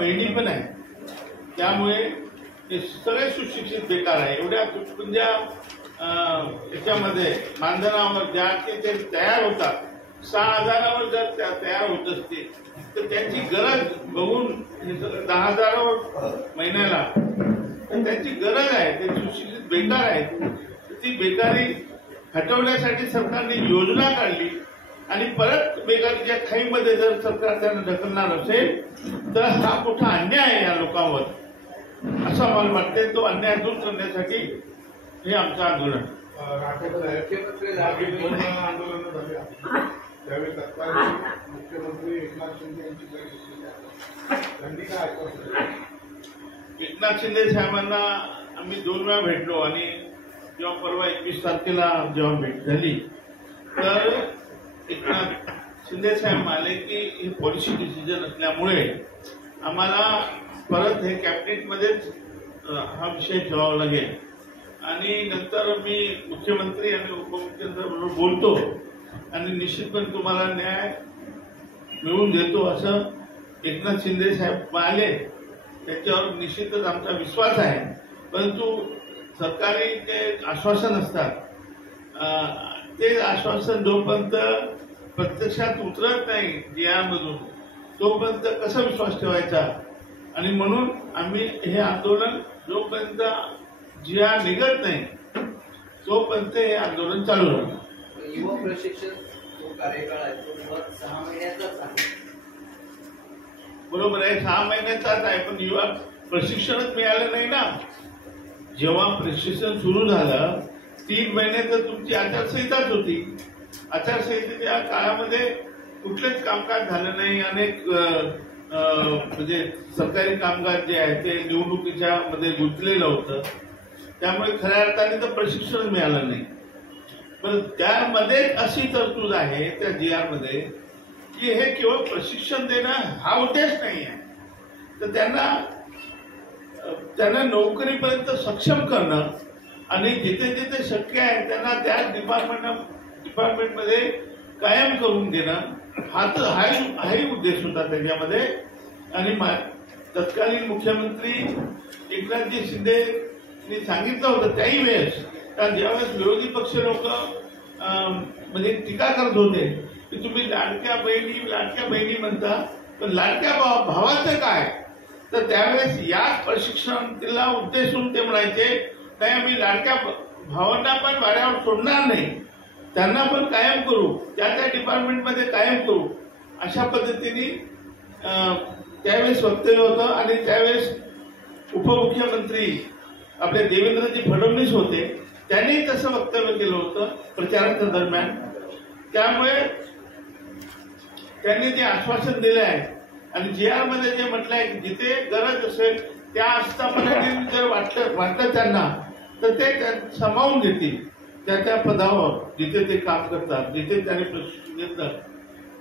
बहिणी पण आहेत. त्यामुळे ते सगळे सुशिक्षित बेकार आहे. एवढ्या तुटपुंज्या याच्यामध्ये मानधनावर ज्या ते तयार होतात, 6,000वर जर त्या तयार होत असतील तर त्यांची गरज बघून 10,000 महिन्याला तर त्यांची गरज आहे. ते सुशिक्षित बेकार आहेत. ती बेकारी हटवण्यासाठी सरकारने योजना काढली आणि परत बेकारीच्या खाईमध्ये जर सरकार त्यांना ढकलणार असेल तर हा मोठा अन्याय आहे या लोकांवर, असं आम्हाला वाटते. तो अन्याय दूर करण्यासाठी हे आमचं आंदोलन. आंदोलन झाले त्यावेळी तत्कालीन मुख्यमंत्री एकनाथ शिंदे यांची त्यांनी काय एकनाथ शिंदे साहेबांना आम्ही 2 वेळा भेटलो आणि जेव्हा परवा 21 तारखेला जेव्हा भेट झाली तर एकनाथ शिंदे साहेब म्हणाले की हे पॉलिसी डिसिजन असल्यामुळे आम्हाला परत हे कॅबिनेटमध्येच हा विषय ठेवावा लागेल आणि नंतर मी मुख्यमंत्री आणि उपमुख्यमंत्र्यांबरोबर बोलतो आणि निश्चितपणे तुम्हाला न्याय मिळवून देतो असं एकनाथ शिंदे साहेब म्हणाले. त्याच्यावर निश्चितच आमचा विश्वास आहे. परंतु सरकारी जे आश्वासन असतात ते आश्वासन जोपर्यंत प्रत्यक्षात उतरत नाही जीआरमधून तोपर्यंत कसा विश्वास ठेवायचा. आणि म्हणून आम्ही हे आंदोलन जोपर्यंत जीआर निघत नाही तोपर्यंत हे आंदोलन चालू राहणार. युवा प्रशिक्षण जो कार्यकाळ आहे तो 6 महिन्याचाच आहे. बरोबर आहे, 6 महिन्याचाच आहे. पण युवा प्रशिक्षणच मिळालं नाही ना. जेव्हा प्रशिक्षण सुरू झालं 3 महिने तर तुमची आचारसंहिताच होती. आचारसंहितेच्या काळामध्ये कुठलेच कामकाज झालं नाही. अनेक म्हणजे सरकारी कामकाज जे आहे ते निवडणुकीच्या मध्ये गुंतलेलं होतं. त्यामुळे खऱ्या अर्थाने तर प्रशिक्षण मिळालं नाही. पण त्यामध्ये अशी तरतूद आहे त्या जीआरमध्ये की हे केवळ प्रशिक्षण देणं हा उद्देश नाही आहे, तर त्यांना नोकरीपर्यंत सक्षम करणं आणि जिथे जिथे शक्य आहे त्यांना त्या डिपार्टमेंटमध्ये कायम करून देणं हाही उद्देश होता त्याच्यामध्ये. आणि तत्कालीन मुख्यमंत्री एकनाथजी शिंदेनी सांगितलं होतं त्याही वेळेस, कारण ज्यावेळेस विरोधी पक्ष लोक म्हणजे टीका करत होते की तुम्ही लाडक्या बहिणी म्हणता, पण लाडक्या भावाचं काय, तर त्यावेळेस याच प्रशिक्षणाला उद्देशून ते म्हणायचे नाही आम्ही लाडक्या भावांना पण वाऱ्यावर सोडणार नाही, त्यांना पण कायम करू, त्या डिपार्टमेंटमध्ये कायम करू, अशा पद्धतीने त्यावेळेस वक्तव्य होतं. आणि त्यावेळेस उपमुख्यमंत्री आपले देवेंद्रजी फडणवीस होते, त्यांनी तसं वक्तव्य केलं होतं प्रचाराच्या दरम्यान. त्यामुळे त्यांनी जे आश्वासन दिले आहे आणि जीआर मध्ये जे म्हटलं आहे की जिथे गरज असेल त्या आस्थापनाने जर वाटलं त्यांना तर ते सामावून घेतील त्या पदावर जिथे ते काम करतात, जिथे त्यांनी प्रशिक्षण घेतलं.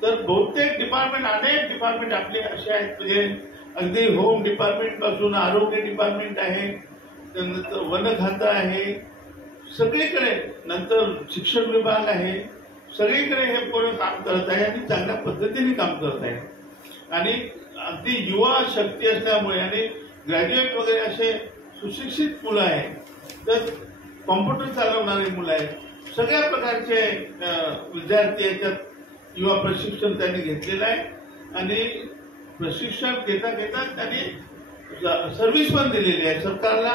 तर बहुतेक डिपार्टमेंट, अनेक डिपार्टमेंट आपले असे आहेत म्हणजे अगदी होम डिपार्टमेंट पासून आरोग्य डिपार्टमेंट आहे, त्यानंतर वन खातं आहे, सगळीकडे, नंतर शिक्षण विभाग आहे, सगळीकडे हे पूर्ण काम करत आहे आणि चांगल्या पद्धतीने काम करत आहे. आणि अगदी युवा शक्ती असल्यामुळे आणि ग्रॅज्युएट वगैरे असे सुशिक्षित मुलं आहेत, तर कॉम्प्युटर चालवणारी मुलं आहेत, सगळ्या प्रकारचे विद्यार्थी याच्यात युवा प्रशिक्षण त्यांनी घेतलेलं आहे. आणि प्रशिक्षण घेता घेता त्यांनी सर्व्हिस पण दिलेली आहे सरकारला,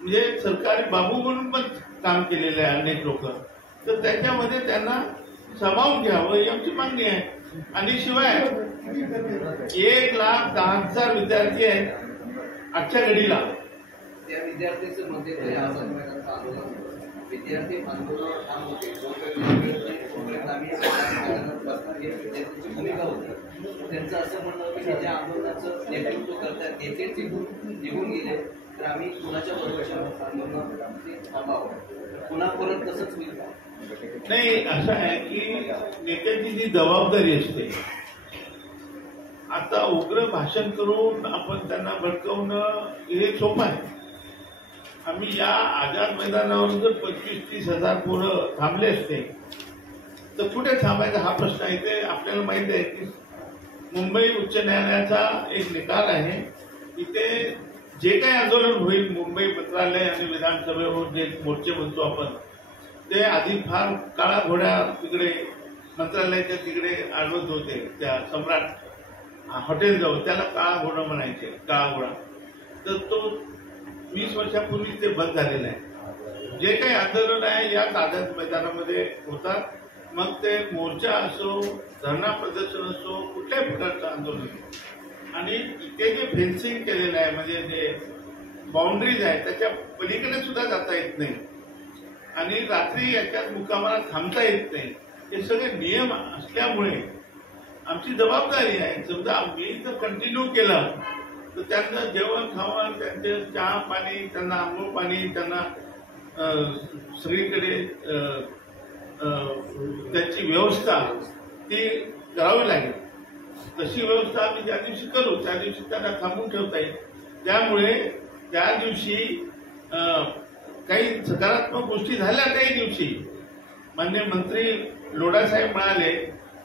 म्हणजे सरकारी बाबू म्हणून पण काम केलेलं आहे अनेक लोक. तर त्याच्यामध्ये त्यांना सामावून घ्यावं ही आमची मागणी आहे. आणि शिवाय 1,10,000 विद्यार्थी आहेत आजच्या घडीला. त्या विद्यार्थ्यांचं मध्ये विद्यार्थी आंदोलनावर ठाम होते, भूमिका होती. त्यांचं असं म्हणणं होतं की ज्या आंदोलनाचं नेतृत्व करतात नेते निघून गेले तर आम्ही कुणाच्या बरोबर आंदोलनात थांबावं, पुन्हा परत तसंच होईल. नाही, असं आहे की नेत्याची जी जबाबदारी असते, आता उग्र भाषण करून आपण त्यांना भडकवणं हे सोपं आहे. आम्ही या आझाद मैदानावर जर 25-30 हजार पोरं थांबले असते तर कुठे थांबायचा हा प्रश्न आहे. ते आपल्याला माहित आहे की मुंबई उच्च न्यायालयाचा एक निकाल आहे की ते जे काही आंदोलन होईल मुंबई मंत्रालय आणि विधानसभेवर जे मोर्चे म्हणतो आपण ते आधी फार काळा घोड्या तिकडे मंत्रालयाच्या तिकडे आढळत होते त्या सम्राट हॉटेल जवळ त्याला काळा घोडा म्हणायचे काळा घोडा तर तो 20 वर्षापूर्वी ते बंद झालेलं आहे जे काही आंदोलन आहे या आझाद मैदानामध्ये होतात मग ते मोर्चा असो धरणा प्रदर्शन असो कुठल्याही प्रकारचं आंदोलन आणि इथे जे फेन्सिंग केलेलं आहे म्हणजे जे बाउंड्रीज आहे त्याच्या पलीकडे सुद्धा जाता येत नाही आणि रात्री याच्यात मुक्कामाला थांबता येत नाही हे सगळे नियम असल्यामुळे आमची जबाबदारी आहे समजा आम्ही जर कंटिन्यू केलं तर त्यांना जेवण खावण त्यांचे चहा पाणी त्यांना आंघोळ पाणी त्यांना सगळीकडे त्याची व्यवस्था ती करावी लागेल तशी व्यवस्था आम्ही ज्या दिवशी करू त्या दिवशी त्यांना थांबून ठेवता येईल त्यामुळे त्या दिवशी काही सकारात्मक गोष्टी झाल्या काही दिवशी माननीय मंत्री लोढा साहेब म्हणाले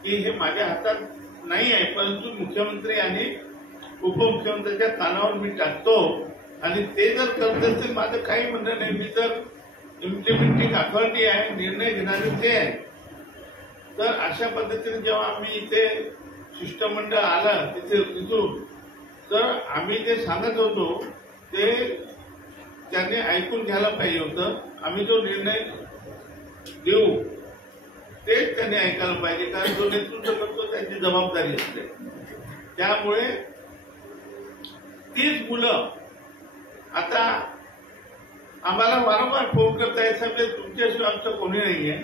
की हे माझ्या हातात नाही आहे परंतु मुख्यमंत्री आणि उपमुख्यमंत्र्यांच्या कानावर मी टाकतो आणि ते जर करत असतील माझं काही म्हणणं नाही मी तर इम्प्लिमेंटिंग अथॉरिटी आहे निर्णय घेणारे ते आहे तर अशा पद्धतीने जेव्हा आम्ही इथे शिष्टमंडळ आलं तिथून तर आम्ही जे सांगत होतो ते त्यांनी ऐकून घ्यायला पाहिजे होतं आम्ही जो निर्णय देऊ तेच त्यांनी ऐकायला पाहिजे कारण जो नेतृत्व करतो त्याची जबाबदारी असते त्यामुळे तीच मुलं आता आम्हाला वारंवार फोन करताय सगळे तुमच्याशिवाय आमचं कोणी नाहीये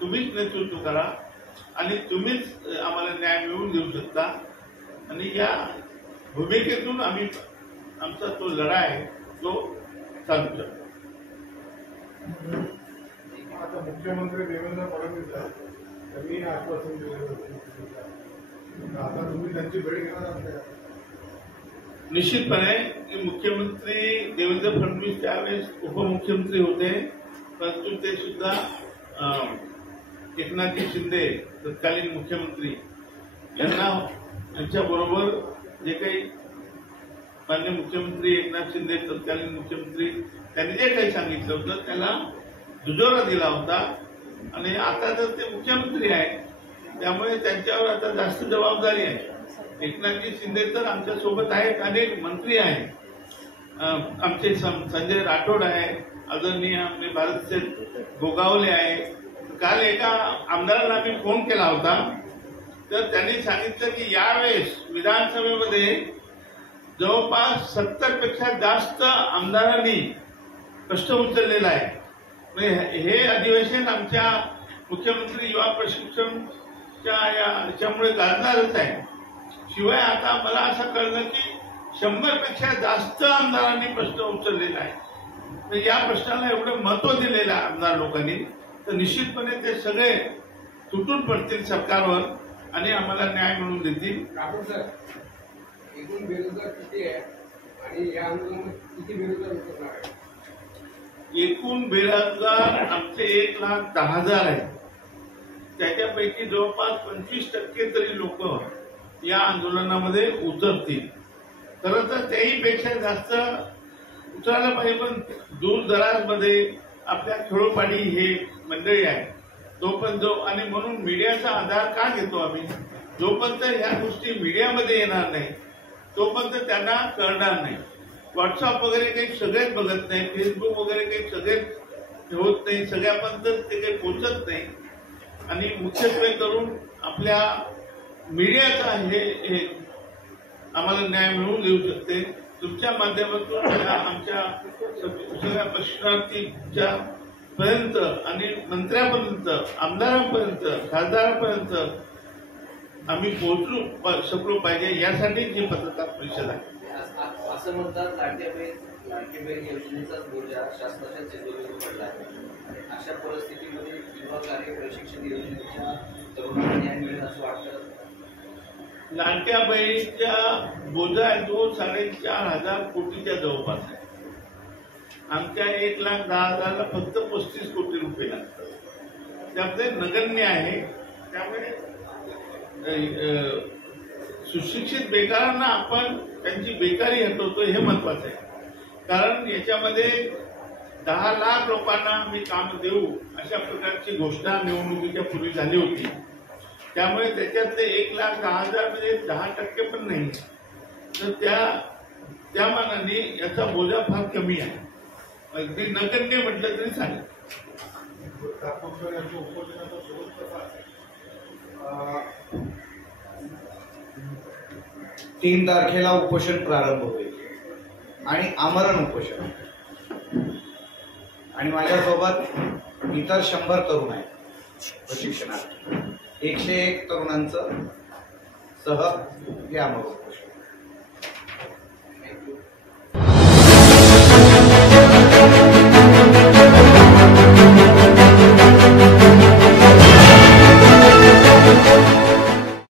तुम्हीच नेतृत्व करा आणि तुम्हीच आम्हाला न्याय मिळवून देऊ शकता आणि या भूमिकेतून आम्ही आमचा तो लढा आहे तो चालू शकतो. आता मुख्यमंत्री देवेंद्र फडणवीस त्यांनी आश्वासन दिलं आता तुम्ही त्यांची भेट घेणार आहात निश्चितपणे की मुख्यमंत्री देवेंद्र फडणवीस त्यावेळेस उपमुख्यमंत्री होते परंतु ते सुद्धा एकनाथजी शिंदे तत्कालीन मुख्यमंत्री यांच्या बरोबर जे काही माननीय मुख्यमंत्री एकनाथ शिंदे तत्कालीन मुख्यमंत्री त्यांनी जे काही सांगितलं होतं त्याला दुजोरा दिला होता आणि आता तर ते मुख्यमंत्री आहेत त्यामुळे त्यांच्यावर आता जास्त जबाबदारी आहे एकनाथजी शिंदे तर आमच्या सोबत आहेत अनेक मंत्री आहेत आमचे संजय राठोड आहे आदरणीय आमचे भारतसेठ गोगावले आहे काल एका आमदारांना आम्ही फोन केला होता तर त्यांनी सांगितलं की यावेळेस विधानसभेमध्ये जवळपास 70 पेक्षा जास्त आमदारांनी प्रश्न उचललेला आहे म्हणजे हे अधिवेशन आमच्या मुख्यमंत्री युवा प्रशिक्षणच्या याच्यामुळे गाजणारच आहे शिवाय आता मला असं कळलं की 100 पेक्षा जास्त आमदारांनी प्रश्न उचललेला आहे तर या प्रश्नाला एवढं महत्व दिलेलं आहे आमदार लोकांनी तर निश्चितपणे ते सगळे तुटून पडतील सरकारवर आणि आम्हाला न्याय मिळवून देतील. राठोड सर एकूण बेरोजगार किती आहे आणि या आंदोलनात किती बेरोजगार उतरणार आहे एकूण बेरोजगार आमचे 1,10,000 आहेत त्याच्यापैकी जवळपास 25% तरी लोक या आंदोलनामध्ये उतरतील खरं तर त्याही पेक्षा जास्त उतरायला पाहिजे पण दूर दराजमध्ये आपल्या खेडोपाडी हे मंडळी आहे तोपर्यंत जो आणि म्हणून मीडियाचा आधार का घेतो आम्ही जोपर्यंत ह्या गोष्टी मीडियामध्ये येणार नाही तोपर्यंत त्यांना कळणार नाही व्हॉट्सअप वगैरे काही सगळेच बघत नाही फेसबुक वगैरे काही सगळेच होत नाही सगळ्यापर्यंत ते काही पोचत नाही आणि मुख्यत्वे करून आपल्या मीडियाचा हे आम्हाला न्याय मिळवून देऊ शकते तुमच्या माध्यमातून आमच्या सगळ्या प्रश्नार्थीच्या पर्यंत आणि मंत्र्यापर्यंत आमदारांपर्यंत खासदारांपर्यंत आम्ही पोहोचू शकलो पाहिजे यासाठी ही पत्रकार परिषद आहे. असं म्हणतात लाडकी बहीण योजनेचाच बोजा शासनाच्या चेंडूवर पडला आहे अशा परिस्थितीमध्ये युवा कार्य प्रशिक्षण योजनेच्या तरुणांना न्याय मिळेल असं वाटतं लाडक्या बहिणीच्या बोजा आहे तो 4,500 कोटीच्या जवळपास आहे आमच्या 1,10,000ला फक्त 35 कोटी रुपये लागतात त्यामध्ये नगण्य आहे त्यामुळे सुशिक्षित बेकारांना आपण त्यांची बेकारी हटवतो हे महत्वाचं आहे. कारण याच्यामध्ये 10 लाख लोकांना आम्ही काम देऊ अशा प्रकारची घोषणा निवडणुकीच्या पूर्वी झाली होती. त्यामुळे त्याच्यातले 1,10,000 म्हणजे 10% पण नाही. तर त्या मानाने याचा बोजा फार कमी आहे. अगदी नगण्य म्हटलं तरी चालेल. तात्पुरतं यांच्या उपोषणाचा स्वरूप कसा असेल? 3 तारखेला उपोषण प्रारंभ होईल आणि आमरण उपोषण. आणि माझ्यासोबत इतर 100 तरुण आहेत प्रशिक्षणात. 101 तरुणांचं सह हे आमरण उपोषण.